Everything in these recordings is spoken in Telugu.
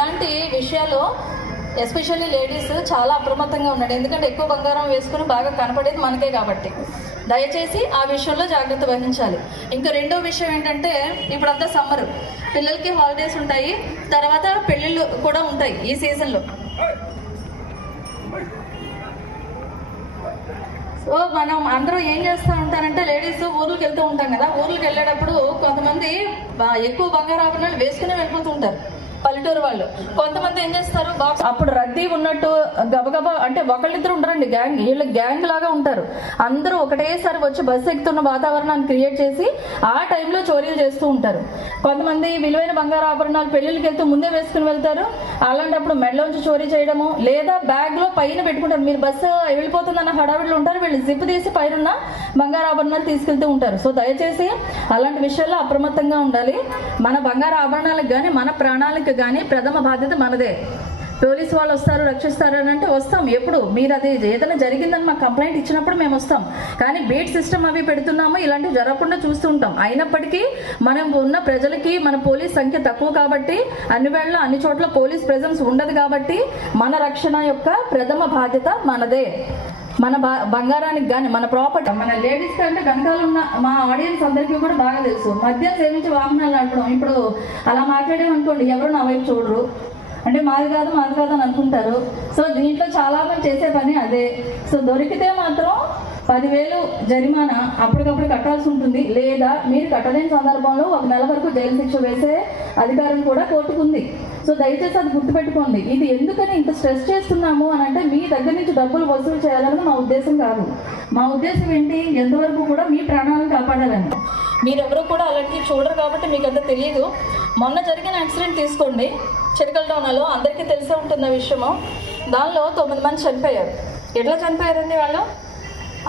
ఇలాంటి విషయాలు ఎస్పెషల్లీ లేడీస్ చాలా అప్రమత్తంగా ఉండండి. ఎందుకంటే ఎక్కువ బంగారం వేసుకుని బాగా కనపడేది మనకే కాబట్టి దయచేసి ఆ విషయంలో జాగ్రత్త వహించాలి. ఇంకా రెండో విషయం ఏంటంటే, ఇప్పుడంతా సమ్మర్, పిల్లలకి హాలిడేస్ ఉంటాయి, తర్వాత పెళ్ళిళ్ళు కూడా ఉంటాయి ఈ సీజన్లో. సో మనం అందరూ ఏం చేస్తూ ఉంటారంటే, లేడీస్ ఊర్లకు వెళ్తూ ఉంటాం కదా, ఊర్లకు వెళ్ళేటప్పుడు కొంతమంది ఎక్కువ బంగారు ఆభరణాలు వేసుకునే వెళ్ళిపోతూ ఉంటారు పల్లెటూరు వాళ్ళు. కొంతమంది ఏం చేస్తారు, బాక్స్ అప్పుడు రద్దీ ఉన్నట్టు గబగబా, అంటే ఒకళ్ళిద్దరు ఉండరండి, గ్యాంగ్, వీళ్ళు గ్యాంగ్ లాగా ఉంటారు. అందరూ ఒకటేసారి వచ్చి బస్సు ఎక్కుతున్న వాతావరణాన్ని క్రియేట్ చేసి ఆ టైంలో చోరీలు చేస్తూ ఉంటారు. కొంతమంది విలువైన బంగారు ఆభరణాలు పెళ్లిళ్ళకి వెళ్తూ ముందే వేసుకుని వెళ్తారు. అలాంటప్పుడు మెడలోంచి చోరీ చేయడము, లేదా బ్యాగ్ లో పైన పెట్టుకుంటారు. మీరు బస్సు వెళ్ళిపోతుందన్న హడావిడిలో ఉంటారు, వీళ్ళు జిప్ తీసి పైన బంగారు ఆభరణాలు తీసుకెళ్తూ ఉంటారు. సో దయచేసి అలాంటి విషయాల్లో అప్రమత్తంగా ఉండాలి. మన బంగారు ఆభరణాలకు కానీ మన ప్రాణాలకు కానీ ప్రథమ బాధ్యత మనదే. పోలీసు వాళ్ళు వస్తారు, రక్షిస్తారు అని అంటే వస్తాం. ఎప్పుడు మీరు అది ఏదైనా జరిగిందని మాకు కంప్లైంట్ ఇచ్చినప్పుడు మేము వస్తాం. కానీ బీట్ సిస్టమ్ అవి పెడుతున్నాము, ఇలాంటివి జరగకుండా చూస్తూ ఉంటాం. అయినప్పటికీ మనం ఉన్న ప్రజలకి మన పోలీస్ సంఖ్య తక్కువ కాబట్టి, అన్ని వేళ అన్ని చోట్ల పోలీస్ ప్రెజెన్స్ ఉండదు కాబట్టి మన రక్షణ యొక్క ప్రథమ బాధ్యత మనదే. మన బంగారానికి కానీ మన ప్రాపర్టీ, మన లేడీస్ కంటే వెనకాల ఉన్న మా ఆడియన్స్ అందరికీ కూడా బాగా తెలుసు. మద్యం సేవించి వాహనాలు నడపడం, ఇప్పుడు అలా మాట్లాడేమనుకోండి ఎవరు నా వైపు చూడరు, అంటే మాది కాదు అని అనుకుంటారు. సో దీంట్లో చాలా మంది చేసే పని అదే. సో దొరికితే మాత్రం 10,000 జరిమానా అప్పటికప్పుడు కట్టాల్సి ఉంటుంది, లేదా మీరు కట్టలేని సందర్భంలో 1 నెల వరకు జైలు శిక్ష వేసే అధికారం కూడా కోర్టుకుంది. సో దయచేసి అది గుర్తుపెట్టుకోండి. ఇది ఎందుకని ఇంత స్ట్రెస్ చేస్తున్నాము అని అంటే, మీ దగ్గర నుంచి డబ్బులు వసూలు చేయాలని మా ఉద్దేశం కాదు. మా ఉద్దేశం ఏంటి, ఎంతవరకు కూడా మీ ప్రాణాలను కాపాడాలని. మీరెవరూ కూడా అలాంటివి చూడరు కాబట్టి మీకు అంత తెలియదు. మొన్న జరిగిన యాక్సిడెంట్ తీసుకోండి, చిరకలటోనాలో, అందరికీ తెలిసే ఉంటుంది ఆ విషయము. దానిలో 9 మంది చనిపోయారు. ఎట్లా చనిపోయారండి వాళ్ళు?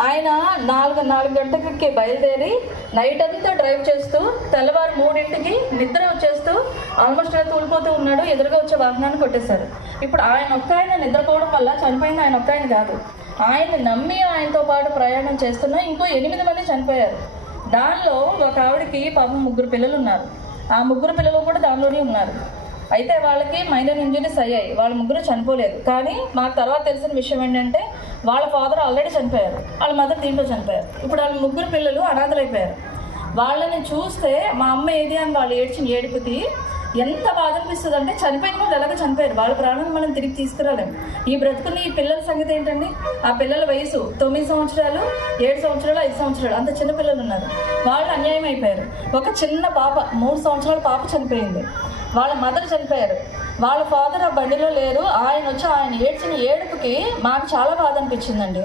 ఆయన 4 గంటలకి బయలుదేరి నైట్ అంతా డ్రైవ్ చేస్తూ తెల్లవారు 3ంటికి నిద్ర వచ్చేస్తూ ఆల్మోస్ట్ తూలిపోతూ ఉన్నాడు. ఎదురుగా వచ్చే వాహనాన్ని కొట్టేశారు. ఇప్పుడు ఆయన ఒక్క ఆయన నిద్రపోవడం వల్ల చనిపోయింది ఆయన ఒక్క ఆయన కాదు. ఆయన నమ్మి ఆయనతో పాటు ప్రయాణం చేస్తున్న ఇంకో 8 మంది చనిపోయారు. దానిలో ఒక ఆవిడకి పాపం 3 పిల్లలు ఉన్నారు. ఆ 3 పిల్లలు కూడా దానిలోనే ఉన్నారు. అయితే వాళ్ళకి మైనర్ ఇంజరీస్ అయ్యాయి, వాళ్ళ 3 చనిపోలేదు. కానీ మాకు తర్వాత తెలిసిన విషయం ఏంటంటే, వాళ్ళ ఫాదర్ ఆల్రెడీ చనిపోయారు, వాళ్ళ మదర్ దీంట్లో చనిపోయారు. ఇప్పుడు వాళ్ళ 3 పిల్లలు అనాథలైపోయారు. వాళ్ళని చూస్తే మా అమ్మ ఏది అని వాళ్ళు ఏడ్చిన ఏడుపుకి ఎంత బాధ అనిపిస్తుంది అంటే, చనిపోయిన వాళ్ళు ఎలాగ చనిపోయారు, వాళ్ళ ప్రాణాన్ని మనం తిరిగి తీసుకురాలేము. ఈ బ్రతుకుని ఈ పిల్లల సంగతి ఏంటండి? ఆ పిల్లల వయసు 9 సంవత్సరాలు, 7 సంవత్సరాలు, 5 సంవత్సరాలు, అంత చిన్న పిల్లలు ఉన్నారు. వాళ్ళు అన్యాయం అయిపోయారు. ఒక చిన్న పాప, 3 సంవత్సరాల పాప చనిపోయింది. వాళ్ళ మదర్ చనిపోయారు. వాళ్ళ ఫాదర్ ఆ బండిలో లేరు. ఆయన వచ్చి ఆయన ఏడ్చిన ఏడుపుకి మాకు చాలా బాధ అనిపించిందండి.